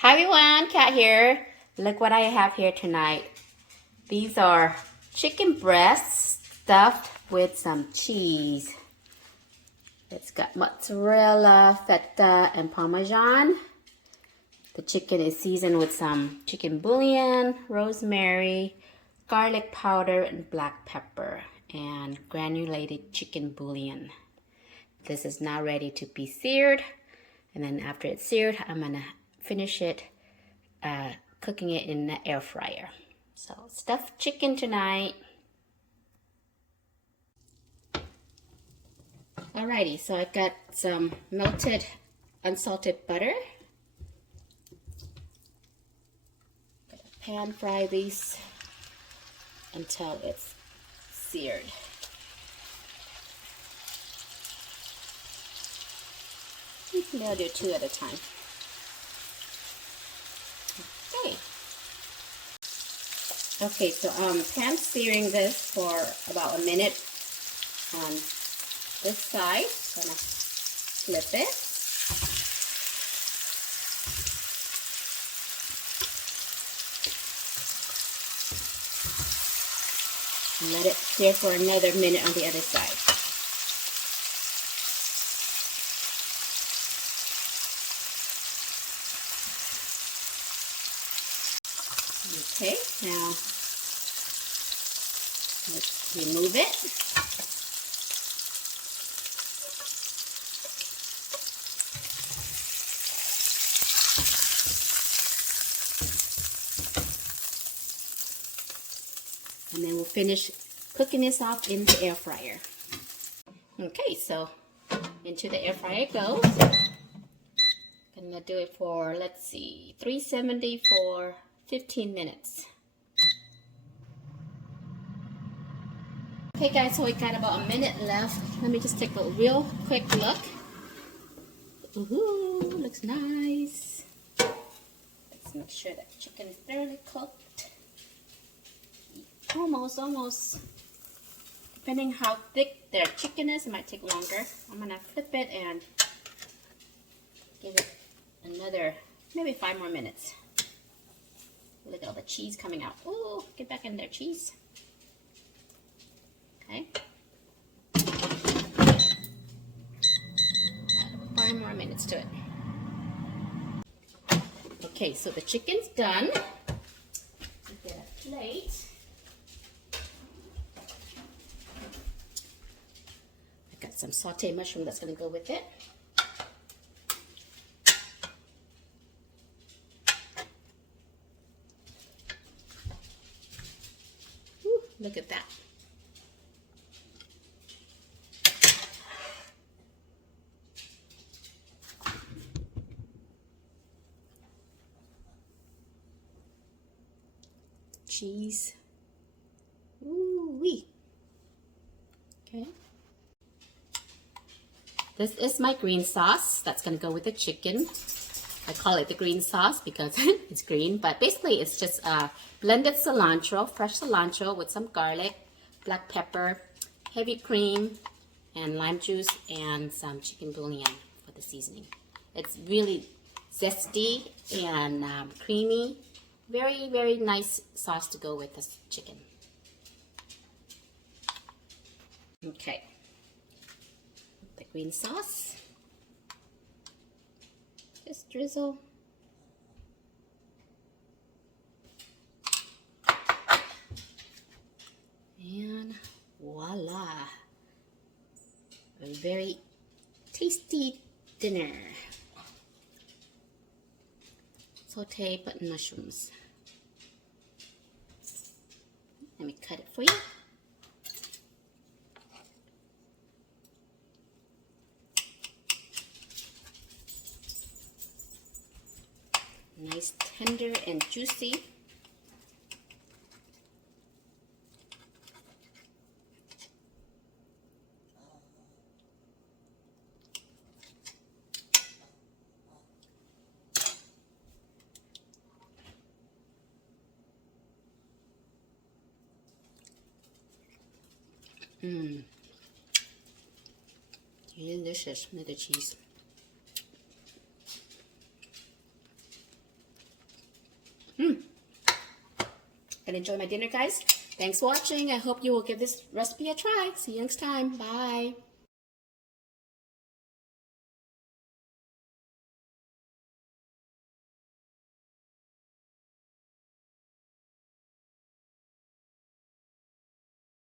Hi everyone, Kat here. Look what I have here tonight. These are chicken breasts stuffed with some cheese. It's got mozzarella, feta, and parmesan. The chicken is seasoned with some chicken bouillon, rosemary, garlic powder, and black pepper, and granulated chicken bouillon. This is now ready to be seared. And then after it's seared, I'm gonna finish it cooking it in the air fryer. So stuffed chicken tonight. Alrighty, so I've got some melted unsalted butter. Gonna pan fry these until it's seared. Maybe I'll do two at a time. Okay, so pan searing this for about a minute on this side. Gonna flip it. And let it sear for another minute on the other side. Okay, now let's remove it. And then we'll finish cooking this off in the air fryer. Okay, so into the air fryer it goes. Gonna do it for, let's see, 370 for 15 minutes. Okay guys, so we got about a minute left. Let me just take a real quick look. Ooh, looks nice. Let's make sure that the chicken is thoroughly cooked. Almost. Depending how thick their chicken is, it might take longer. I'm gonna flip it and give it another, maybe 5 more minutes. Look at all the cheese coming out. Ooh, get back in there, cheese. Okay. 5 more minutes to it. Okay, so the chicken's done. Get a plate. I got some sauteed mushroom that's going to go with it. Ooh, look at that. Cheese. Ooh-wee. Okay. This is my green sauce that's going to go with the chicken. I call it the green sauce because it's green, but basically it's just blended cilantro, fresh cilantro with some garlic, black pepper, heavy cream, and lime juice, and some chicken bouillon for the seasoning. It's really zesty and creamy. Very, very nice sauce to go with this chicken. Okay. The green sauce. Just drizzle. And voila. A very tasty dinner. Sauteed button mushrooms. Let me cut it for you. Nice, tender, and juicy. Delicious with the cheese. And enjoy my dinner, guys. Thanks for watching. I hope you will give this recipe a try. See you next time. Bye.